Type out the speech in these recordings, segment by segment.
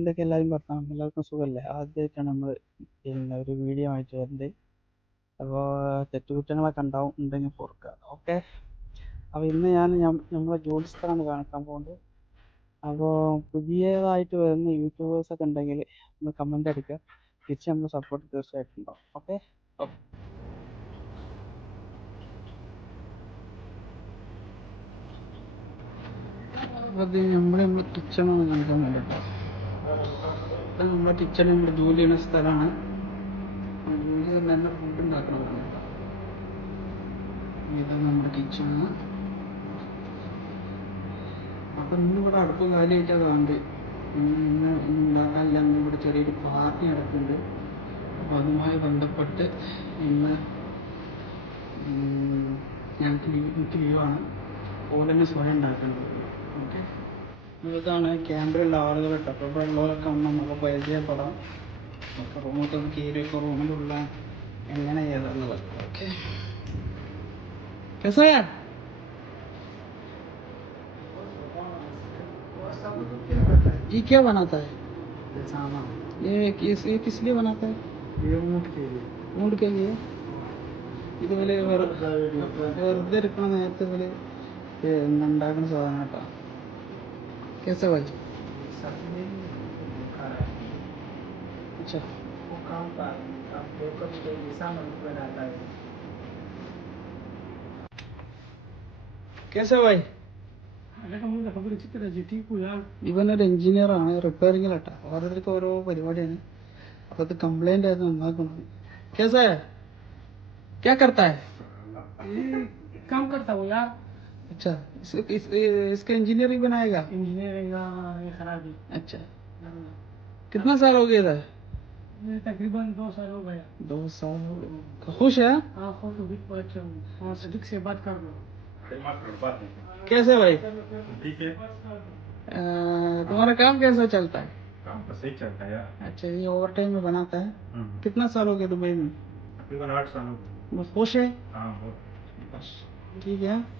എന്തൊക്കെ എല്ലാവരും പറഞ്ഞാൽ എല്ലാവർക്കും സുഖമല്ലേ ആദ്യമായിട്ടാണ് നമ്മൾ പിന്നെ ഒരു വീഡിയോ ആയിട്ട് വരുന്നത് അപ്പോൾ തെറ്റുകുറ്റങ്ങളൊക്കെ ഉണ്ടാവും ഉണ്ടെങ്കിൽ പൊറുക്കുക. ഓക്കെ അപ്പോൾ ഇന്ന് ഞാൻ നമ്മളെ ജോലി സ്ഥലമാണ് കാണിക്കാൻ പോകുന്നത് അപ്പോൾ പുതിയതായിട്ട് വരുന്ന യൂട്യൂബേഴ്സ് ഒക്കെ ഉണ്ടെങ്കിൽ ഒന്ന് കമന്റ് അടിക്കുക. തിരിച്ച് നമ്മൾ സപ്പോർട്ട് തീർച്ചയായിട്ടും ഉണ്ടാവും. ഓക്കെ അത് നമ്മുടെ നമ്മൾ തുച്ഛമാണ് കാണിക്കാൻ നമ്മുടെ കിച്ചൺ നമ്മുടെ ജോലി ചെയ്യുന്ന സ്ഥലമാണ്. തന്നെ ഫുഡ് ഉണ്ടാക്കണതാണ് ഇത് നമ്മുടെ കിച്ചണ് അപ്പൊ ഇന്ന് ഇവിടെ അടുപ്പ് കാലിയായിട്ട് കാണുന്നത് ഇന്ന് ഉണ്ടാക്കാനില്ല. ഇന്ന് ഇവിടെ ചെറിയൊരു പാർട്ടി നടക്കുന്നുണ്ട്. അപ്പൊ അതുമായി ബന്ധപ്പെട്ട് ഇന്ന് ഞാൻ എനിക്ക് ലീവാണ്. ഓലെന്നെ സ്വയം ഉണ്ടാക്കേണ്ടത് ഓക്കെ. ഇതാണ് ക്യാമ്പിലുള്ള ആളുകൾ കേട്ടോ അപ്പോൾ ഇവിടെ ഉള്ളവരൊക്കെ ഒന്ന് നമുക്ക് പരിചയപ്പെടാം നമുക്ക് റൂമൊക്കെ ഒന്ന് കയറിയൊക്കെ റൂമിലുള്ള എങ്ങനെ ഏതാന്നുള്ളത് ഓക്കെ कैसा है ये क्या बनाता है ये किस ये किस लिए बनाता है ऊँट के लिए ഇതുപോലെ വെറുതെ ഇരിക്കണ നേരത്തെ ഇതുപോലെ പിന്നെ ഉണ്ടാക്കുന്ന സാധനം കേട്ടോ कैसा भाई अच्छा कैसा भाई ഇവനൊരു എഞ്ചിനീയർ ആണ് റിപ്പയറിംഗിലട്ടാ ഓരോരുത്തർക്ക് ഓരോ പരിപാടിയാണ് അപ്പൊ അത് കംപ്ലൈന്റ് ആയത് നന്നാക്കുന്നത് कैसा है क्या करता है काम करता हूँ यार अच्छा इस, इस, इसका इंजीनियर ही बनाएगा इंजीनियरिंग ये खराबी अच्छा। कितना साल हो गया था तकरीबन दो साल हो गया। दो साल हो गए खुश है? हाँ फ़ोटो भी अच्छा हूँ। हाँ सदीक से बात कर लो कैसे भाई? ठीक है। तुम्हारा काम कैसा चलता है? काम तो सही चलता है यार। अच्छा ये ओवर टाइम में बनाता है। कितना साल हो गया दुबई में? तकरीबन आठ साल हो गए। बस खुश है? हाँ बस। ठीक है।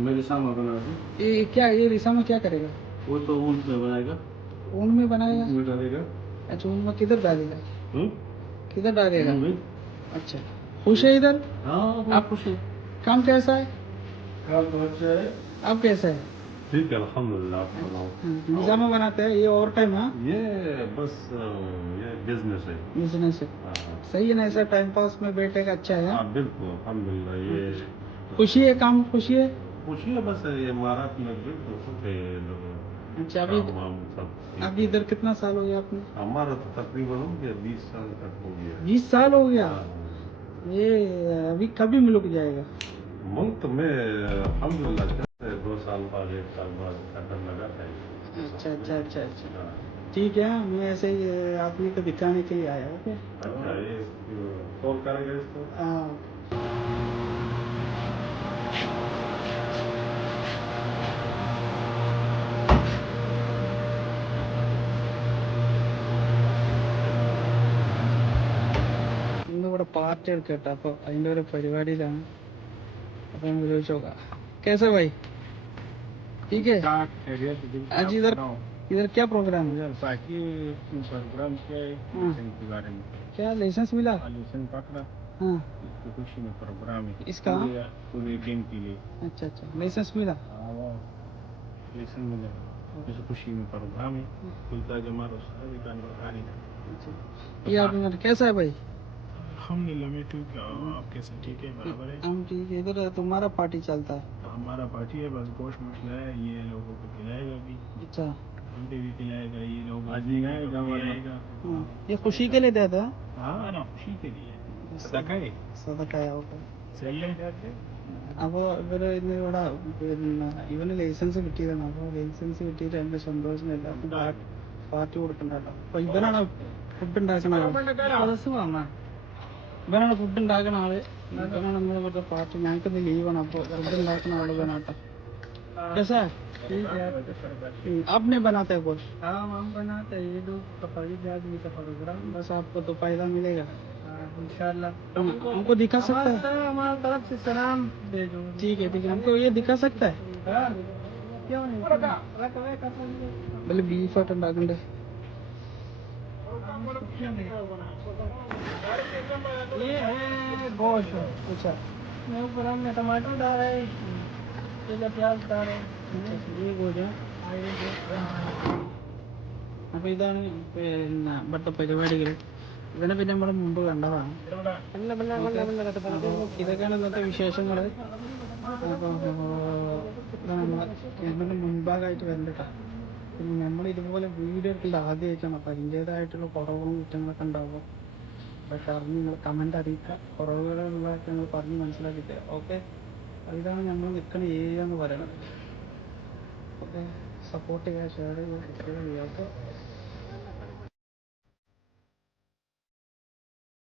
बना है ये क्या ये रिसा में क्या करेगा? वो तो ऊँट में बनाएगा। ऊन में बनाएगा? ऊँट डालेगा। अच्छा ऊन में किधर डालेगा? हम्म? किधर डालेगा। अच्छा। खुश है इधर? हाँ आप खुश है? काम कैसा है? काम तो अच्छा है। आप कैसा है? ठीक है अल्हम्दुलिल्लाह निज़ाम में बनाते हैं ये ओवर टाइम है? ये बस ये बिज़नेस है। बिज़नेस है। हाँ सही है ना ऐसा टाइम पास में बैठे का अच्छा है? हाँ, बिल्कुल अल्हम्दुलिल्लाह ये खुशी है काम खुशी है? पूछिए बस में है ये लोग। अच्छा अभी अभी इधर कितना साल हो गया आपने? हमारा तो तकरीबन हो गया बीस साल तक हो गया। बीस साल हो गया? हाँ। ये अभी कभी मुल्क जाएगा? मुल्क में अल्हम्दुलिल्लाह चलते दो साल बाद एक साल बाद कदम लगाता है अच्छा अच्छा अच्छा अच्छा। हाँ। ठीक है मैं ऐसे ही आदमी को दिखाने के लिए आया ओके अच्छा ये कॉल करेंगे इसको? हाँ। ഇന്നിവിടെ പാർട്ടി എടുക്കട്ടെ അപ്പോൾ അതിൻ്റെ ഒരു പരിപാടിയിലാണ് അപ്പോൾ നമ്മൾ ചോദിച്ചു നോക്കാം कैसा भाई ठीक है आज इधर इधर क्या प्रोग्राम है बाकी प्रोग्राम के हाँ। के बारे में क्या लाइसेंस मिला आलोचन पकड़ा हाँ इसकी खुशी में प्रोग्राम है इसका? पूरे- पूरे टीम के लिए अच्छा अच्छा लाइसेंस मिला हाँ, वो लेसन मिलेगा इस खुशी में प्रोग्राम है खुलता जमा तो सारी गान बखानी अच्छा ये आप कैसा है भाई अल्हम्दुलिल्लाह मैं ठीक है आप कैसे ठीक है बराबर है हम ठीक है इधर तुम्हारा पार्टी चलता है हमारा पार्टी है बस गोश्त मसला है ये लोगों को खिलाएगा भी अच्छा अंडे भी खिलाएगा ये लोग आज भी आएगा वो आएगा हाँ, ये खुशी के लिए देता है हाँ ना खुशी के लिए सदका है സദക്കായ ഓക്കെ सही है जाके അപ്പോൾ ഇവര് ഇന്ന് ഇവിടെ പിന്നെ ഇവന് ലൈസൻസ് കിട്ടിയതാണ് അപ്പോൾ ലൈസൻസ് കിട്ടിയിട്ട് എൻ്റെ സന്തോഷം എല്ലാവർക്കും പാർട്ടി കൊടുക്കണ്ടല്ലോ അപ്പൊ ഇവനാണ് ഫുഡ് ഉണ്ടാക്കുന്ന ആള് ഇവനാണ് ഫുഡ് ഉണ്ടാക്കുന്ന ആള് ഇവനാണ് നമ്മളെ മറ്റേ പാർട്ടി ഞങ്ങൾക്ക് ലീവാണ് അപ്പൊ ഫുഡ് ഉണ്ടാക്കുന്ന ആള് ഇവനാട്ടോ कैसा है हम्म, आप नहीं बनाते हो कुछ हाँ हम बनाते हैं ये लोग तकरीब आदमी का प्रोग्राम बस आपको तो फायदा मिलेगा इंशाल्लाह हम, हमको दिखा सकता है हमारा तरफ से सलाम भेजो ठीक है ठीक है हमको ये दिखा सकता है हाँ, क्यों नहीं വല്ല ബീഫായിട്ട് ഉണ്ടാക്കണ്ടേ ये है गोश्त अच्छा इसमें ऊपर हमने टमाटर डाला है इसमें प्याज डाला है ഈ കോഴി हाँ, ये गोश्त। അപ്പൊ ഇതാണ് പിന്നെ ഇവിടുത്തെ പരിപാടികൾ ഇതിനെ പിന്നെ നമ്മൾ മുമ്പ് കണ്ടതാണ് बल्ला बल्ला बल्ला बल्ला करते അപ്പൊ ഇതൊക്കെയാണ് ഇന്നത്തെ വിശേഷങ്ങൾ അപ്പോൾ ഇതാണ് നമ്മളെ ഇതിന്റെ മുൻഭാഗമായിട്ട് വരണ്ടട്ടോ പിന്നെ നമ്മൾ ഇതുപോലെ വീഡിയോ എടുക്കേണ്ട ആദ്യമായിട്ടാണ് അപ്പം അതിന്റെതായിട്ടുള്ള കുറവും കുറ്റങ്ങളൊക്കെ ഉണ്ടാവും പക്ഷെ അത് നിങ്ങൾ കമന്റ് അറിയിക്കുക. കുറവുകളുള്ളതൊക്കെ ഞങ്ങൾ പറഞ്ഞ് മനസ്സിലാക്കി തരാം ഓക്കെ ഇതാണ് ഞങ്ങൾ നിൽക്കുന്ന ഏരിയ എന്ന് പറയുന്നത്. ഓക്കെ സപ്പോർട്ട് ചെയ്യുക ഷെയർ ചെയ്യുക സബ്സ്ക്രൈബ് ചെയ്യുക ഓക്കെ